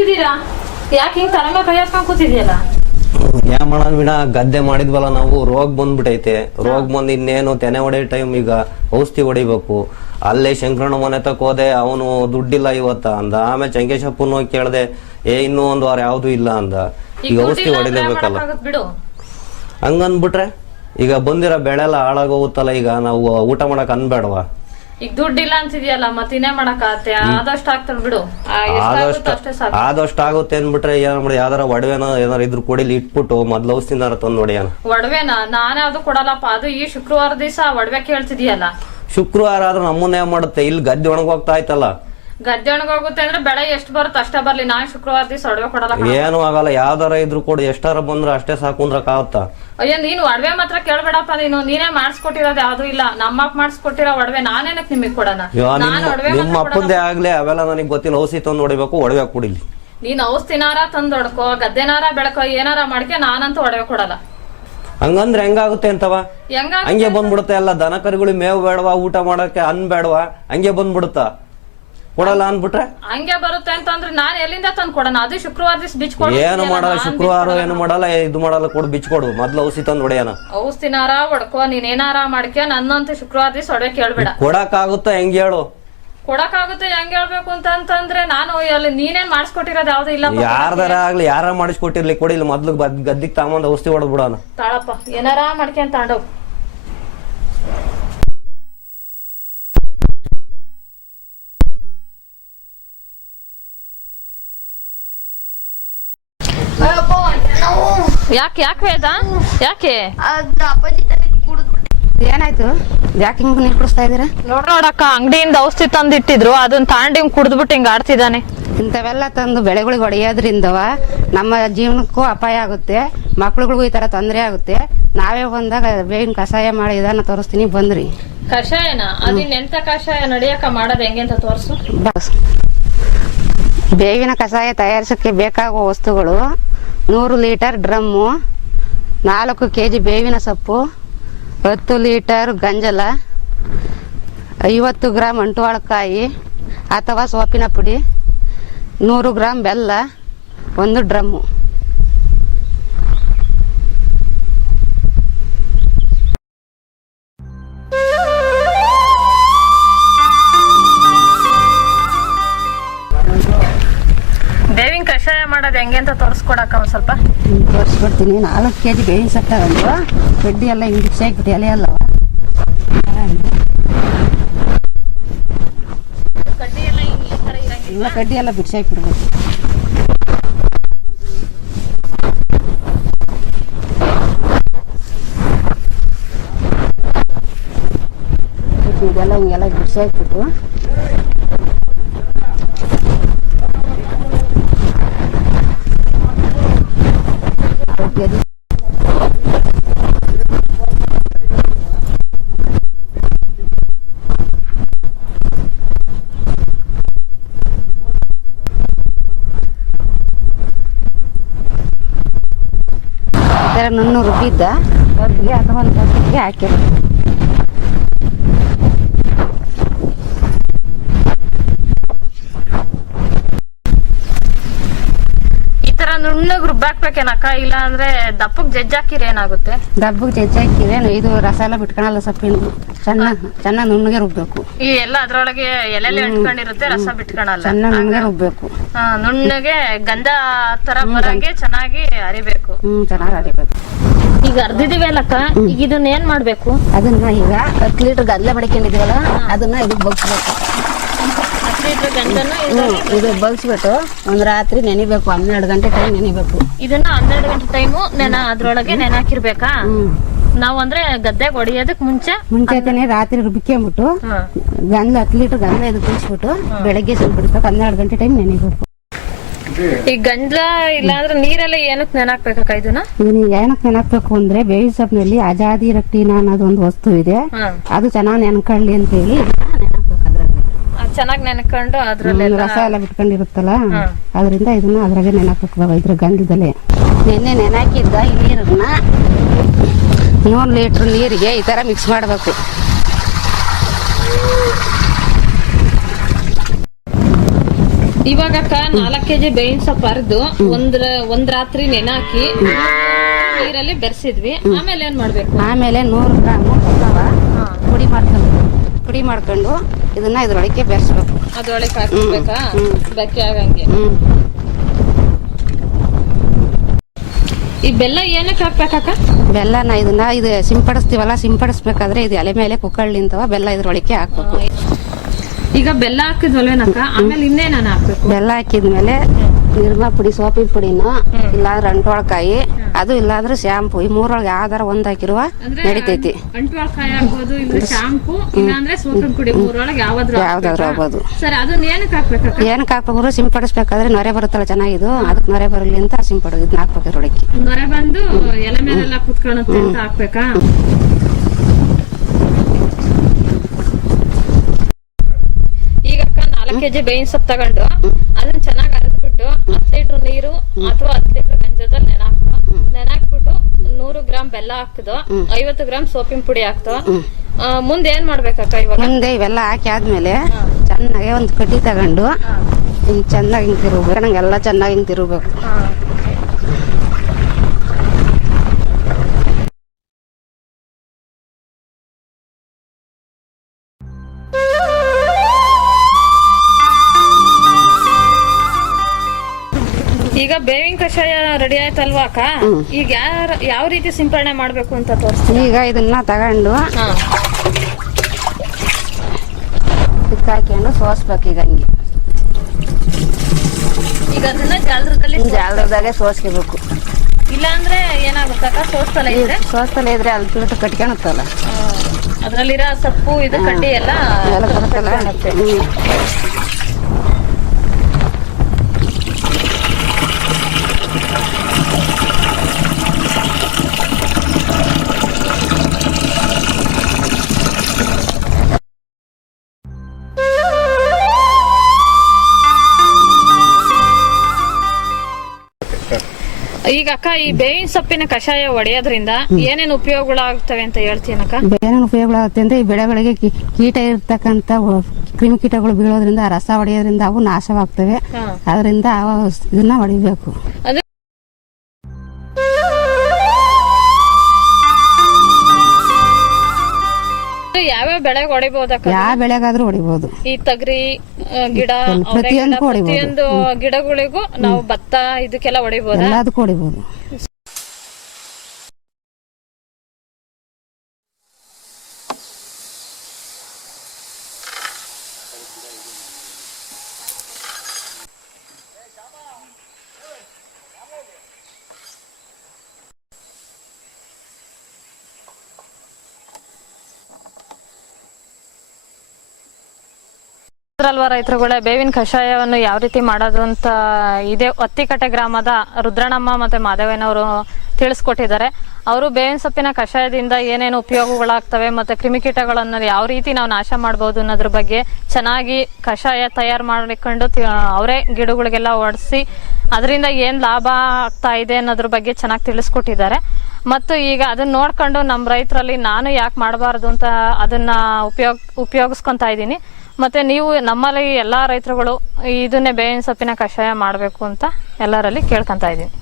ಕೂತಿದ್ದೀರಾ? ಯಾಕೆ ಹಿಂಗ್ ತಲೆ ಮೇಲೆ ಕೈ ಹಾಕ್ಕೊಂಡ್ ಕೂತಿದ್ಯಲ್ಲ? ಏನ್ ಮಾಡೋಣ ಬಿಡ, ಗದ್ದೆ ಮಾಡಿದ್ವಲ್ಲ ನಾವು, ರೋಗ ಬಂದ್ಬಿಟ್ಟೈತೆ. ರೋಗ ಬಂದ್ ಇನ್ನೇನು ತೆನೆ ಹೊಡೆಯೋ ಟೈಮ್, ಈಗ ಔಷಧಿ ಹೊಡಿಬೇಕು. ಅಲ್ಲೇ ಶಂಕರಣ್ಣ ಮನೆ ತಕ ಹೋದೆ, ಅವನು ದುಡ್ಡಿಲ್ಲ ಇವತ್ತ ಅಂದ. ಆಮೇಲೆ ಚಂಕೇಶಪ್ಪನ ಹೋಗಿ ಕೇಳ್ದೆ, ಇನ್ನೂ ಒಂದ್ ವಾರ ಯಾವ್ದು ಇಲ್ಲ ಅಂದ. ಈಗ ಔಷಧಿ ಹೊಡಿಲೇಬೇಕಲ್ಲ. ಹಂಗಂದ್ಬಿಟ್ರೆ ಈಗ ಬಂದಿರೋ ಬೆಳೆ ಎಲ್ಲ ಹಾಳಾಗೋಗುತ್ತಲ್ಲ. ಈಗ ನಾವು ಊಟ ಮಾಡಕ್ ಅನ್ಬೇಡವಾ? ಈಗ ದುಡ್ಡಿಲ್ಲ ಅಂತಿದ್ಯಲ್ಲ, ಮತ್ತೆ ಇನ್ನೇ ಮಾಡಕ್ ಆಗತ್ತೆ? ಆದಷ್ಟು ಆಗ್ತಾರ ಬಿಡು, ಆದಷ್ಟು ಆಗುತ್ತೆ ಅಂದ್ಬಿಟ್ರೆ ಏನ್ ಮಾಡಿ, ಯಾವ್ದಾರ ಒಡವೆನ ಏನಾರ ಇದ್ರು ಕೊಡಿಲಿ ಇಟ್ಬಿಟ್ಟು ಮೊದ್ಲು ಔಷಧಿನಾರ ತಂದು ಹೊಡೆಯೋಣ. ಒಡವೆನ ನಾನೇ ಅದು ಕೊಡಲ್ಲಪ್ಪ. ಅದು ಈ ಶುಕ್ರವಾರ ದಿವಸ ಒಡವೆ ಕೇಳ್ತಿದ್ಯಲ್ಲ. ಶುಕ್ರವಾರ ಆದ್ರೂ ನಮ್ಮನ್ನೇ ಮಾಡುತ್ತೆ. ಇಲ್ಲಿ ಗದ್ದೆ ಒಣಗೋಗ್ತಾ ಆಯ್ತಲ್ಲ. ಗದ್ದೆ ಒಣಗೋಗುತ್ತೆ ಅಂದ್ರೆ ಬೆಳೆ ಎಷ್ಟು ಬರುತ್ತೆ ಅಷ್ಟೇ ಬರ್ಲಿ. ನಾನ್ ಶುಕ್ರವಾರ ದಿವಸ ಒಡವೆ ಕೊಡಲ್ಲ. ಏನು ಆಗಲ್ಲ, ಯಾವ್ದಾರ ಇದ್ರು ಕೊಡು. ಎಷ್ಟಾರ ಬಂದ್ರೆ ಅಷ್ಟೇ ಸಾಕು ಅಂದ್ರಕ್ಕಾಗತ್ತಾ? ಅಯ್ಯೋ, ನೀನ್ ಒಡವೆ ಮಾತ್ರ ಕೇಳ್ಬೇಡಪ್ಪ. ನೀನೇ ಮಾಡಿಸ್ಕೊಟ್ಟಿರೋದು ಯಾವ್ದು ಇಲ್ಲ. ನಮ್ಮಪ್ಪ ಮಾಡಿಸ್ಕೊಟ್ಟಿರೋ ಒಡವೆ ನಾನೇನಕ್ ನಿಮಗ್ ಕೊಡೋಣ? ನಿಮ್ಮ ಅಪ್ಪಂದೇ ಆಗ್ಲೇ ಅವೆಲ್ಲ ನನಗ್ ಗೊತ್ತಿಲ್ಲ. ಔಷಧಿ ತಂದು ಹೊಡಿಬೇಕು, ಒಡವೆ ಕೊಡಿಲಿ. ನೀನ್ ಔಷಧಿನಾರ ತಂದು ಹೊಡ್ಕೋ, ಗದ್ದೆನಾರ ಬೆಳಕೋ, ಏನಾರ ಮಾಡ್ಕೆ, ನಾನಂತೂ ಒಡವೆ ಕೊಡಲ್ಲ. ಹಂಗಂದ್ರೆ ಹೆಂಗಾಗುತ್ತೆ ಅಂತವ? ಹಂಗೆ ಬಂದ್ಬಿಡುತ್ತೆ. ಎಲ್ಲ ದನ ಕರುಗಳು ಮೇವು ಬೇಡವಾ, ಊಟ ಮಾಡಕ್ಕೆ ಅನ್ ಬೇಡವಾ, ಹಂಗೆ ಬಂದ್ಬಿಡುತ್ತಾ? ಕೊಡಲ್ಲ ಅನ್ಬಿಟ್ರೆ ಹಂಗೆ ಬರುತ್ತೆ ಅಂತಂದ್ರೆ ನಾನು ಎಲ್ಲಿಂದ ತಂದು ಕೊಡೋಣ? ಅದು ಶುಕ್ರವಾರ ದಿವಸ ಬಿಚ್ಕೊಡು. ಏನು ಮಾಡಲ್ಲ, ಶುಕ್ರವಾರ ಏನು ಮಾಡಲ್ಲ, ಇದು ಮಾಡಲ್ಲ. ಕೊಡು, ಬಿಚ್ಕೊಡು. ಮೊದ್ಲು ಔಷಧಿ ತಂದು ಹೊಡೆಯೋಣ. ಔಷಧಿನಾರ ಹೊಡ್ಕೋ, ನೀನೇನಾರ ಮಾಡ್ಕೆ. ನನ್ನಂತೂ ಶುಕ್ರವಾರ ದಿವಸ ಒಡವೆ ಕೇಳ್ಬೇಡ. ಕೊಡಕ್ ಆಗುತ್ತಾ? ಹೆಂಗ್ ಹೇಳು? ಕೊಡಕ್ಕಾಗುತ್ತೆ ಹೆಂಗ್ ಹೇಳ್ಬೇಕು ಅಂತಂದ್ರೆ, ನಾನು ಅಲ್ಲಿ ನೀನೇನ್ ಮಾಡಿಸ್ಕೊಟ್ಟಿರೋದು ಯಾವ್ದು ಇಲ್ಲ. ಯಾರ್ದಾರ ಆಗ್ಲಿ, ಯಾರ ಮಾಡಿಸ್ಕೊಟ್ಟಿರ್ಲಿ, ಕೊಡಿಲ್ಲ. ಮೊದ್ಲು ಗದ್ದಿಗೆ ತಗೊಂಡ್ ಔಷಧಿ ಹೊಡೆದ್ ಬಿಡೋಣ. ತಾಳಪ್ಪ, ಏನಾರ ಮಾಡ್ಕೆ ಅಂತ ತಾಂಡವ್. ಯಾಕೆ ವೇದ? ಯಾಕೆ ಏನಾಯ್ತು? ಯಾಕೆ ಹಿಂಗ್ ನೀರ್ ಕುಡಿಸ್ತಾ ಇದೀರ? ನೋಡಕ್ಕ, ಅಂಗಡಿಯಿಂದ ಔಷಧಿ ತಂದಿಟ್ಟಿದ್ರು, ಅದನ್ನ ತಾಂಡಿ ಹಿಂಗ್ ಕುಡಿದ್ಬಿಟ್ಟು ಹಿಂಗ್ ಆಡ್ತಿದ್ದಾನೆ. ಇಂಥವೆಲ್ಲ ತಂದು ಬೆಳೆಗಳಿಗೆ ಹೊಡೆಯೋದ್ರಿಂದವ ನಮ್ಮ ಜೀವನಕ್ಕೂ ಅಪಾಯ ಆಗುತ್ತೆ, ಮಕ್ಳುಗಳಿಗೂ ಈ ತರ ತೊಂದರೆ ಆಗುತ್ತೆ. ನಾವೇ ಬಂದಾಗ ಬೇವಿನ ಕಷಾಯ ಮಾಡಿ ಇದನ್ನ ತೋರಿಸ್ತೀನಿ, ಬಂದ್ರಿ. ಕಷಾಯನ? ಅದಿನ್ ಎಂತ ಕಷಾಯ ನಡಿಯಕ ಮಾಡೋದ್ ಹೆಂಗೆ ಅಂತ ತೋರ್ಸು. ಬೇವಿನ ಕಷಾಯ ತಯಾರಿಸಕ್ಕೆ ಬೇಕಾಗುವ ವಸ್ತುಗಳು: 100 ಲೀಟರ್ ಡ್ರಮ್ಮು, 4 kg ಬೇವಿನ ಸೊಪ್ಪು, 10 ಲೀಟರ್ ಗಂಜಲ, 50 ಗ್ರಾಂ ಅಂಟುವಾಳಕಾಯಿ ಅಥವಾ ಸೋಪಿನ ಪುಡಿ, 100 ಗ್ರಾಂ ಬೆಲ್ಲ, 1 ಡ್ರಮ್ಮು. ಬೇವಿನ ಕಷಾಯ ಮಾಡೋದು ಹೆಂಗೆ ಅಂತ ತೋರಿಸ್ಕೊಡಕ್ಕ ಒಂದ್ ಸ್ವಲ್ಪ. ತೋರಿಸ್ಕೊಡ್ತೀನಿ. 4 kg ಬೇವಿನ ಸೊಪ್ಪು ತಗೊಂಡು ಕಡ್ಡಿ ಎಲ್ಲ ಹಿಂಗೆ ಬಿಸಿ ಹಾಕ್ಬಿಟ್ಟು ಎಲೆ ಅಲ್ಲವ, ಕಡ್ಡಿ ಎಲ್ಲ ಬಿಡಿಸಿ ಹಾಕ್ಬಿಡ್ಬೇಕು. ಇದೆಲ್ಲ ಹಿಂಗೆಲ್ಲ ಬಿಡಿಸಿ ಹಾಕ್ಬಿಟ್ಟು ನುಣ್ಣು ರುಬ್ಬಿದ್ದ ಒಬ್ಬಿಗೆ ಅಥವಾ ಒಂದು ಬಕೆಟ್ಗೆ ಹಾಕಿ ಈ ತರ ನುಣ್ಣಗ್ ರುಬ್ಬಾಕ್ಬೇಕೇನಕ್ಕ? ಇಲ್ಲ ಅಂದ್ರೆ ದಪ್ಪಗ್ ಜಜ್ಜಾಕಿರ ಏನಾಗುತ್ತೆ? ದಪ್ಪಗ್ ಜಜ್ಜಾಕಿದ್ರೆ ಇದು ರಸ ಎಲ್ಲ ಬಿಟ್ಕೊಳಲ್ಲ. ಸೊಪ್ಪಿನ ಚೆನ್ನಾಗ್ ನುಣ್ಣಗೆ ರುಬ್ಬೇಕು. ಈ ಎಲ್ಲ ಅದ್ರೊಳಗೆ ಎಲೆಲೆ ಇಟ್ಕೊಂಡಿರುತ್ತೆ, ರಸ ಬಿಟ್ಕೊಳಲ್ಲ. ಚೆನ್ನಾಗ್ ನುಣ್ಣಗೆ ರುಬ್ಬೇಕು. ನುಣ್ಣಗೆ ಗಂಧ ತರ ಬರಂಗೆ ಚೆನ್ನಾಗಿ ಅರಿಬೇಕು. ಚೆನ್ನಾಗಿ ಅರಿಬೇಕು. ಈಗ ಅರ್ದಿದೀವಿ ಅಲ್ಲಕ್ಕ, ಈಗ ಇದನ್ನ ಏನ್ ಮಾಡ್ಬೇಕು? ಅದನ್ನ ಈಗ 10 ಲೀಟರ್ ಗಂಧ ಬಡ್ಕೊಂಡಿದೀವಲ್ಲ, ಅದನ್ನ ಇದಕ್ಕೆ ಬಗ್ಸ್ಬೇಕು. 10 ಲೀಟರ್ ಗಂಧನ ಇದು ಬಗ್ಸ್ಬಿಟ್ಟು ಒಂದ್ ರಾತ್ರಿ ನೆನಿಬೇಕು. 12 ಗಂಟೆ ಟೈಮ್ ನೆನಿಬೇಕು. ಇದನ್ನ 12 ಗಂಟೆ ಟೈಮು ಅದ್ರೊಳಗೆ ನೆನಾಕಿರ್ಬೇಕಾ? ನಾವ್ ಅಂದ್ರೆ ಗದ್ದೆಗೆ ಹೊಡಿಯೋದಕ್ ಮುಂಚೆನೆ ರಾತ್ರಿ ರುಬ್ಕೊಂಡ್ಬಿಟ್ಟು ಗಂಧ 10 ಲೀಟರ್ ಗಂಧ ಇದು ಕುದಿಸ್ಬಿಟ್ಟು ಬೆಳಗ್ಗೆ ಸ್ವಲ್ಪ ಬಿಡ್ಬೇಕು. 12 ಗಂಟೆ ಟೈಮ್ ನೆನಿಬೇಕು. ಈ ಗಂಜಲ ಇಲ್ಲ ಅಂದ್ರೆ ನೀರೆಲ್ಲ ಏನಕ್ಕೆ ನೆನಾಕ್ಬೇಕಕ್ಕ? ಇದನ್ನ ಏನಕ್ಕೆ ನೆನಾಕ್ಬೇಕು ಅಂದ್ರೆ, ಬೇವಿನ ಸೊಪ್ಪಿನಲ್ಲಿ ಅಜಾದಿ ರಕ್ಟಿನ ಅನ್ನೋದು ಒಂದು ವಸ್ತು ಇದೆ, ಅದು ಚೆನ್ನಾಗಿ ನೆನ್ಕೊಳ್ಳಿ ಅಂತ ಹೇಳಿ ಚೆನ್ನಾಗಿ ನೆನ್ಕೊಂಡು ಅದ್ರಲ್ಲಿ ರಸ ಎಲ್ಲ ಬಿಟ್ಕೊಂಡಿರುತ್ತಲ್ಲ, ಅದರಿಂದ ಇದನ್ನ ಅದ್ರಾಗೆ ನೆನಾಕ್ಬೇಕು. ಇದ್ರ ಗಂಧದಲ್ಲೇ ನೆನ್ನೆ ನೆನಾಕಿದ್ದ ಈ ನೀರನ್ನ 100 ಲೀಟರ್ ನೀರಿಗೆ ಈ ತರ ಮಿಕ್ಸ್ ಮಾಡಬೇಕು. ಇವಾಗಕ್ಕ 4 kg ಬೇವಿನ ಸೊಪ್ಪು ಅರ್ದು ಒಂದ್ ರಾತ್ರಿ ನೆನಾಕಿ ನೀರಲ್ಲಿ ಬೆರೆಸಿದ್ವಿ. ಆಮೇಲೆ ಏನ್ ಮಾಡ್ಬೇಕು? ಆಮೇಲೆ 100 ಗ್ರಾಮು ಪುಡಿ ಮಾಡ್ಕೊಂಡು ಇದನ್ನ ಇದ್ರೊಳಗೆ ಬೆರೆಸ್ಬೇಕು. ಅದ್ರೊಳಗೆ ಹಾಕ್ಬೇಕಾ? ಬೆಕ್ಕೆ ಆಗಂಗೆ. ಈ ಬೆಲ್ಲ ಏನಕ್ಕೆ ಹಾಕ್ಬೇಕಕ್ಕ? ಬೆಲ್ಲನ ಇದು ಸಿಂಪಡಿಸ್ತೀವಲ್ಲ, ಸಿಂಪಡಿಸ್ಬೇಕಾದ್ರೆ ಇದು ಎಲೆ ಮೇಲೆ ಕುಕ್ಕಳ್ಳಿಂತವ ಬೆಲ್ಲ ಇದ್ರೊಳಗೆ ಹಾಕ್ಬೇಕು. ಈಗ ಬೆಲ್ಲ ಹಾಕಿದ್ವಲ್ವೇನಕ್ಕ, ಆಮೇಲೆ ಇನ್ನೇನ ಹಾಕ್ಬೇಕು? ಬೆಲ್ಲ ಹಾಕಿದ್ಮೇಲೆ ನಿರ್ಮಾ ಪುಡಿ, ಸೋಪಿನ ಪುಡಿನ, ಇಲ್ಲಾಂದ್ರೆ ಅಂಟ್ವಾಳಕಾಯಿ, ಅದು ಇಲ್ಲಾಂದ್ರೆ ಶಾಂಪು, ಈ ಮೂರೊಳಗೆ ಯಾವ್ದಾರ ಒಂದ್ ಹಾಕಿರುವ ನಡಿತೈತಿ. ಅಂಟ್ವಾಳಕಾಯಿ ಆಗ್ಬೋದು, ಇಲ್ಲ ಶಾಂಪು, ಇಲ್ಲಾಂದ್ರೆ ಸೋಪಿನ ಪುಡಿ, ಮೂರೊಳಗೆ ಯಾವ್ದಾದ್ರು ಆಗ್ಬೋದು. ಸರಿ, ಅದನ್ನ ಏನಕ್ಕೆ ಹಾಕ್ಬೇಕಕ್ಕ? ಏನಕ್ಕೆ ಹಾಕ್ಬೇಕು? ಸಿಂಪಡಿಸ್ಬೇಕಾದ್ರೆ ನೊರೆ ಬರುತ್ತಲ್ಲ ಚೆನ್ನಾಗಿದು, ಅದಕ್ಕೆ ನೊರೆ ಬರಲಿ ಅಂತ ಸಿಂಪಡು ಇದನ್ನ ಹಾಕ್ಬೇಕು. ಇದ್ರೊಳಗೆ ನೊರೆ ಬಂದು ಎಲೆ ಮೇಲೆಲ್ಲ ಕುತ್ಕೊಳ್ಳುತ್ತೆ ಅಂತ ಹಾಕ್ಬೇಕಾ? ಈಗಕ್ಕ 4 kg ಬೇವಿನ ಸೊಪ್ಪು ತಗೊಂಡು ಅದನ್ನ ಚೆನ್ನಾಗಿ ಅರೆದ್ಬಿಟ್ಟು 10 ಲೀಟರ್ ನೀರು ಅಥವಾ 10 ಲೀಟರ್ ಗಂಜದಲ್ಲಿ ನೆನಾಕ್ಬಿಟ್ಟು 100 ಗ್ರಾಮ್ ಬೆಲ್ಲ ಹಾಕ್ದು, 50 ಗ್ರಾಮ್ ಸೋಪಿನ ಪುಡಿ ಹಾಕ್ದು. ಮುಂದೆ ಏನ್ ಮಾಡ್ಬೇಕಕ್ಕ? ಇವಾಗ ಮುಂದೆ ಇವೆಲ್ಲ ಹಾಕಿ ಆದ್ಮೇಲೆ ಚೆನ್ನಾಗಿ ಒಂದು ಕಡ್ಡಿ ತಗೊಂಡು ಚೆನ್ನಾಗಿ ಹಿಂಗ್ ತಿರುಗಬೇಕು. ನಂಗೆಲ್ಲ ಚೆನ್ನಾಗಿ ಹಿಂಗ್ ತಿರುಗಬೇಕು. ಈಗ ಬೇವಿನ ಕಷಾಯ ರೆಡಿ ಆಯ್ತಲ್ವಾ ಅಕ್ಕ? ಈಗ ಯಾವ ರೀತಿ ಸಿಂಪರಣೆ ಮಾಡ್ಬೇಕು ಅಂತ ತೋರಿಸ್ತೀನಿ. ಈಗ ಇದನ್ನ ತಗೊಂಡು ಹಾಕೊಂಡು ಸೋಸ್ಬೇಕು. ಈಗ ಹಂಗೆ ಈಗ ಅದನ್ನ ಜಾಲರದಾಗೆ ಸೋಸ್ಕೋಬೇಕು. ಇಲ್ಲಾಂದ್ರೆ ಏನಾಗುತ್ತಕ್ಕ? ಸೋಸ್ತಲೇ ಇದ್ರೆ ಅಲ್ಲಿ ತುಳಿದು ಕಟ್ಕೊಳತ್ತಲ್ಲ, ಅದ್ರಲ್ಲಿರೋ ಸೊಪ್ಪು ಇದು ಕಡ್ಡಿ ಎಲ್ಲ ಬರುತ್ತಲ್ಲ. ಈಗ ಅಕ್ಕ, ಈ ಬೇವಿನ ಸೊಪ್ಪಿನ ಕಷಾಯ ಹೊಡೆಯೋದ್ರಿಂದ ಏನೇನು ಉಪಯೋಗಗಳಾಗ್ತವೆ ಅಂತ ಹೇಳ್ತೀನಕ್ಕ? ಏನೇನು ಉಪಯೋಗಗಳಾಗುತ್ತೆ ಅಂದ್ರೆ, ಈ ಬೆಳೆಗಳಿಗೆ ಕೀಟ ಇರ್ತಕ್ಕಂಥ ಕ್ರಿಮಿಕೀಟಗಳು ಬೀಳೋದ್ರಿಂದ, ರಸ ಹೊಡೆಯೋದ್ರಿಂದ ಅವು ನಾಶವಾಗ್ತವೆ. ಅದರಿಂದ ಇದನ್ನ ಹೊಡಿಬೇಕು. ಯಾವ್ಯಾವ ಬೆಳೆಗೆ ಹೊಡಿಬಹುದಕ್ಕ? ಯಾವ ಬೆಳೆಗಾದ್ರೂ ಹೊಡಿಬಹುದು. ಈ ತೊಗರಿ ಗಿಡ, ಪ್ರತಿಯೊಂದು ಗಿಡಗಳಿಗೂ ನಾವು ಭತ್ತ ಇದಕ್ಕೆಲ್ಲ ಹೊಡಿಬಹುದು. ಎಲ್ಲದಕ್ಕೂ ಹೊಡಿಬಹುದು. ಅಲ್ವಾ ರೈತರುಗಳೇ, ಬೇವಿನ ಕಷಾಯವನ್ನು ಯಾವ ರೀತಿ ಮಾಡೋದು ಅಂತ ಇದೇ ಅತ್ತಿಕಟ್ಟೆ ಗ್ರಾಮದ ರುದ್ರಣ್ಣಮ್ಮ ಮತ್ತೆ ಮಾದೇವನವರು ತಿಳಿಸ್ಕೊಟ್ಟಿದ್ದಾರೆ. ಅವರು ಬೇವಿನ ಸೊಪ್ಪಿನ ಕಷಾಯದಿಂದ ಏನೇನು ಉಪಯೋಗಗಳಾಗ್ತವೆ ಮತ್ತೆ ಕ್ರಿಮಿಕೀಟಗಳನ್ನು ಯಾವ ರೀತಿ ನಾವು ನಾಶ ಮಾಡಬಹುದು ಅನ್ನೋದ್ರ ಬಗ್ಗೆ ಚೆನ್ನಾಗಿ ಕಷಾಯ ತಯಾರು ಮಾಡಿಕೊಂಡು ಅವರೇ ಗಿಡಗಳಿಗೆಲ್ಲ ಒಡಿಸಿ ಅದರಿಂದ ಏನ್ ಲಾಭ ಆಗ್ತಾ ಇದೆ ಅನ್ನೋದ್ರ ಬಗ್ಗೆ ಚೆನ್ನಾಗಿ ತಿಳಿಸ್ಕೊಟ್ಟಿದ್ದಾರೆ. ಮತ್ತು ಈಗ ಅದನ್ನ ನೋಡ್ಕೊಂಡು ನಮ್ಮ ರೈತರಲ್ಲಿ ನಾನು ಯಾಕೆ ಮಾಡಬಾರ್ದು ಅಂತ ಅದನ್ನ ಉಪಯೋಗಿಸ್ಕೊಂತಾ ಇದ್ದೀನಿ. ಮತ್ತೆ ನೀವು ನಮ್ಮಲ್ಲಿ ಎಲ್ಲಾ ರೈತರುಗಳು ಇದನ್ನೇ ಬೇವಿನ ಸೊಪ್ಪಿನ ಕಷಾಯ ಮಾಡಬೇಕು ಅಂತ ಎಲ್ಲರಲ್ಲಿ ಕೇಳ್ಕೊಂತಾ ಇದ್ದೀನಿ.